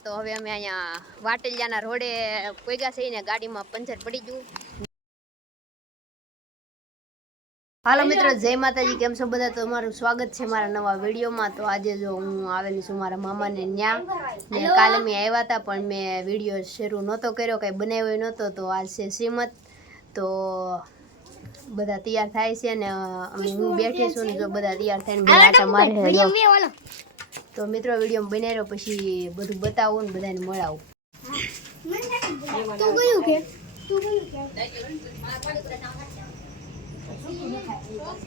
તો હવે અમે અહીંયા વાટલિયાના રોડે પોઈગા છે ને ગાડીમાં પંચર પડી ગયું. હાલો મિત્રો, જય માતાજી. કેમ છો બધા? તો તમારું સ્વાગત છે મારા નવા વિડીયોમાં. તો આજે જો હું આવેલી છું મારા મામાને ન્યા ને કાલે મેં આવ્યા હતા પણ મેં વિડીયો શરૂ નહોતો કર્યો, કંઈ બનાવ્યો નહોતો. તો આજ છે શ્રીમત. તો બધા તૈયાર થાય છે ને હું બેઠી છું ને જો બધા તૈયાર થઈને આટા મારે. તો મિત્રો વિડીયો બનાવી રહ્યો પછી બધું બતાવું ને બધાને મળાવું.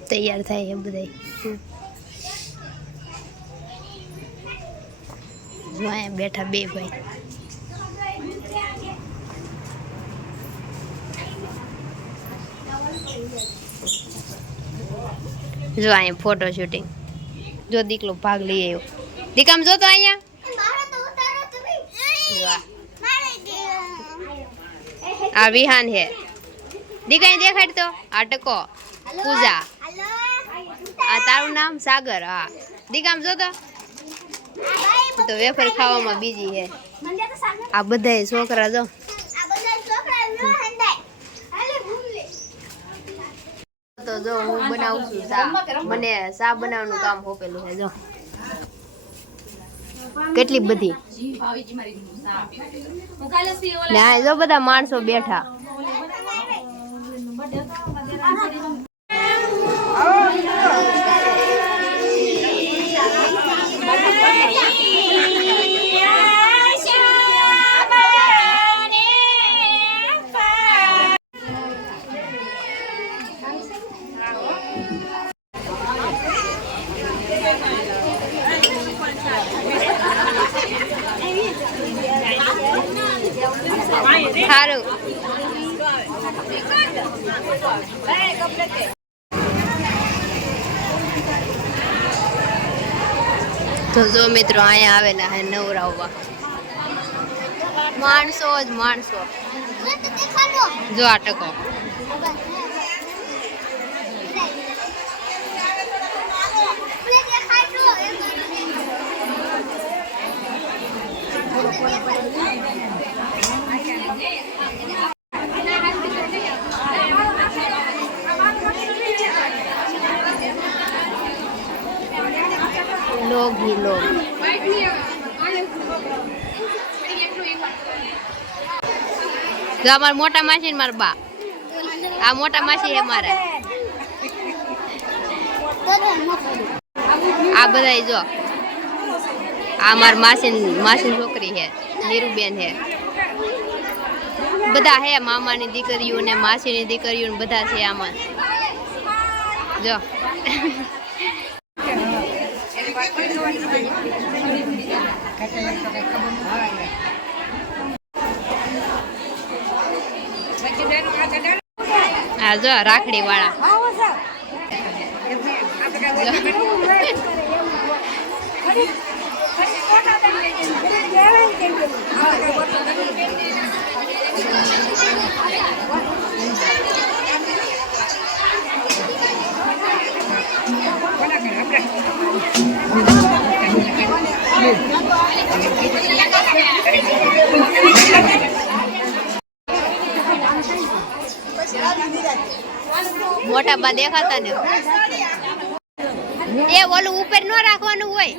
તૈયાર થાય એમ બધા જો અહીંયા બેઠા બે ભાઈ. જો અહીંયા ફોટો શૂટિંગ. જો દીકલો ભાગ લઈ આવ્યો. દીકામ જો તો અહીંયા આ વિહાન હે. દીકા દેખાડ તો આ ટકો પૂજા. આ તારું નામ સાગર. હા દીકામ જો તો વેફર ખાવામાં બીજી હે. આ બધા છોકરા જો તો જો હું બનાવું છું ચા. મને ચા બનાવવાનું કામ હોપેલું છે. જો કેટલી બધી ને આ જો બધા માણસો બેઠા. સારું તો જો મિત્રો અહીંયા આવેલા હે નવરાવવા માણસો જ માણસો. જો આ ટકો लोग ही लोग. જો અમાર મોટા માસી ને મારા બા. આ મોટા માસી હે મારા. આ બધા જો આ માર માસી છોકરી હે નીરુબેન હે. બધા હે મામાની દીકરીઓ ને માસીની દીકરીઓ ને બધા છે આમાં. જો હા જો રાખડી વાળા. મોટા બા દેખાતા ને એ ઓલું ઉપર ન રાખવાનું હોય.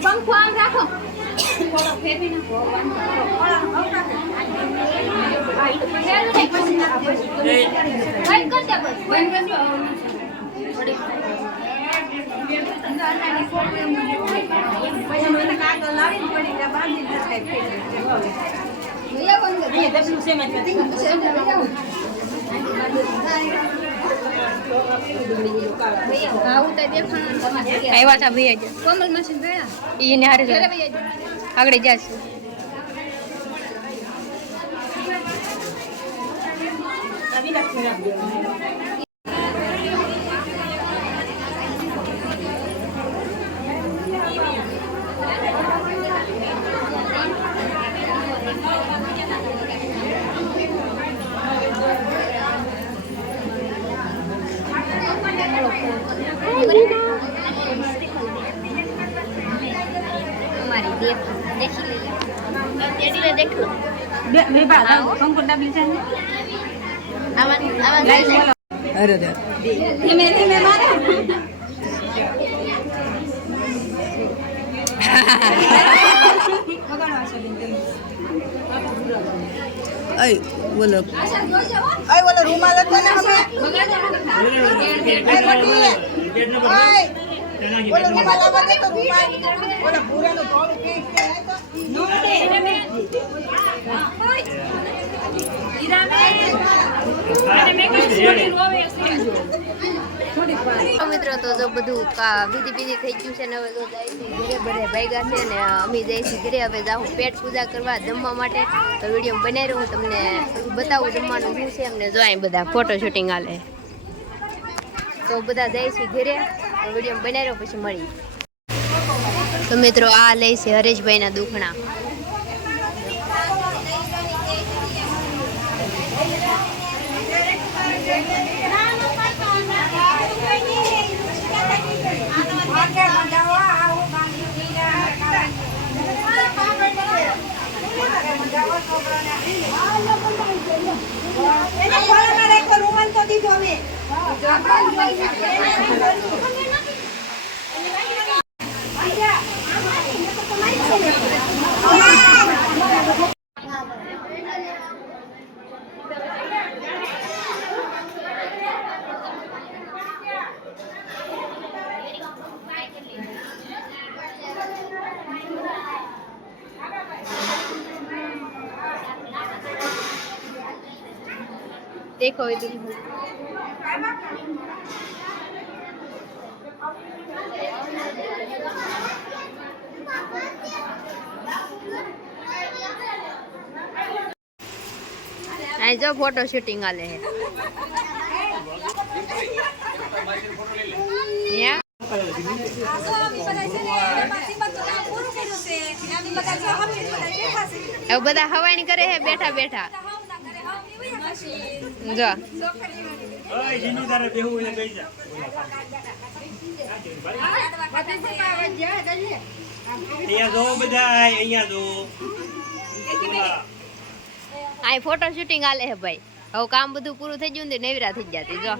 પંખો આમ રાખો આવ્યા હતા ભાઈ કોમલ મશીન એને હારે આગળ જશે બોલો રૂમાલ હતો ને હવે બોલો રૂમાલ આવે તો રૂમાલ બોલો પૂરાનો થોડું કેક કે મિત્રો તો જો બધું બીજી બીજી થઈ ગયું છે ને હવે તો જાય છે ઘરે બધે ભાગ્યા છે ને અમે જઈએ છીએ ઘરે હવે જાઉં પેટ પૂજા કરવા જમવા માટે તો વિડીયો બનાવી રહ્યો હું તમને બતાવું જમવાનું શું છે અમને જો અહીં બધા ફોટો શૂટિંગ હાલે તો બધા જાય છે ઘરે તો વિડીયો બનાવી રહ્યો પછી મળી તો મિત્રો આ લે છે હરેશભાઈના દુખણા देखो इधर आई जो फोटो शूटिंग वाले है अब बदा हवाई करे है बैठा बैठा જો ઓય જીનુ તારે બેહુ એટલે બેહી જા અહીંયા જો બધા અહીંયા જો આ ફોટો શૂટિંગ આલે હે ભાઈ હવે કામ બધું પૂરું થઈ ગયું ને નવરા થઈ જતી જો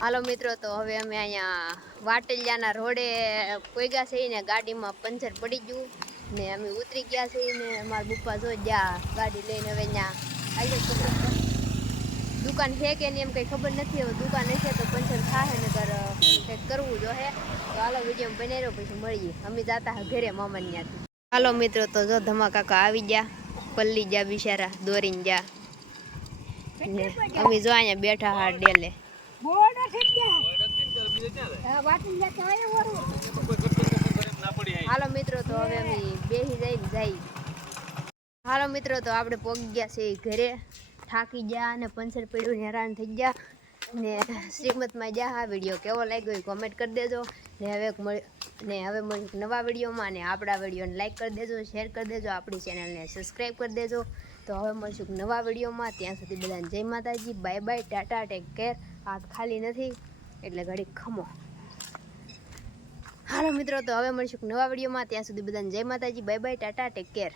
હાલો મિત્રો તો હવે અમે અહીંયા વાટેલિયાના રોડે પોઈગા છે ને ગાડીમાં પંચર પડી ગયું ને અમે ઉતરી ગયા છે ને મારા પપ્પા જો જ્યાં ગાડી લઈને હવે ત્યાં દુકાન છે કે નહીં એમ કંઈ ખબર નથી હવે દુકાન હશે તો પંચર થાય ને કંઈક કરવું જો હે તો હાલો વિડીયો બનાવી રહ્યો પછી મળીએ અમે જતા હા ઘરે મામાને ત્યાંથી હાલો મિત્રો તો જો ધમા કાકા આવી ગયા પલ્લી જા બિચારા દોરીને જા ને અમે જો અહીંયા બેઠા હા ડેલે હાલો મિત્રો તો હવે અમે બેસી જાય હાલો મિત્રો તો આપણે પહોંચી ગયા છે ઘરે થાકી ગયા અને પંચર પડ્યું હેરાન થઈ ગયા ને શ્રીમતમાં જા આ વિડીયો કેવો લાગ્યો એ કોમેન્ટ કરી દેજો ને હવે મળ્યું નવા વિડીયોમાં ને આપણા વિડીયોને લાઈક કરી દેજો શેર કરી દેજો આપણી ચેનલને સબસ્ક્રાઈબ કરી દેજો તો હવે મળશું નવા વિડીયોમાં. ત્યાં સુધી બધાને જય માતાજી, bye bye, Tata, take care. હાથ ખાલી નથી એટલે ઘડીક ખમો. હાલો મિત્રો, તો હવે મળશું નવા વિડીયોમાં. ત્યાં સુધી બધાને જય માતાજી, bye bye, Tata, take care.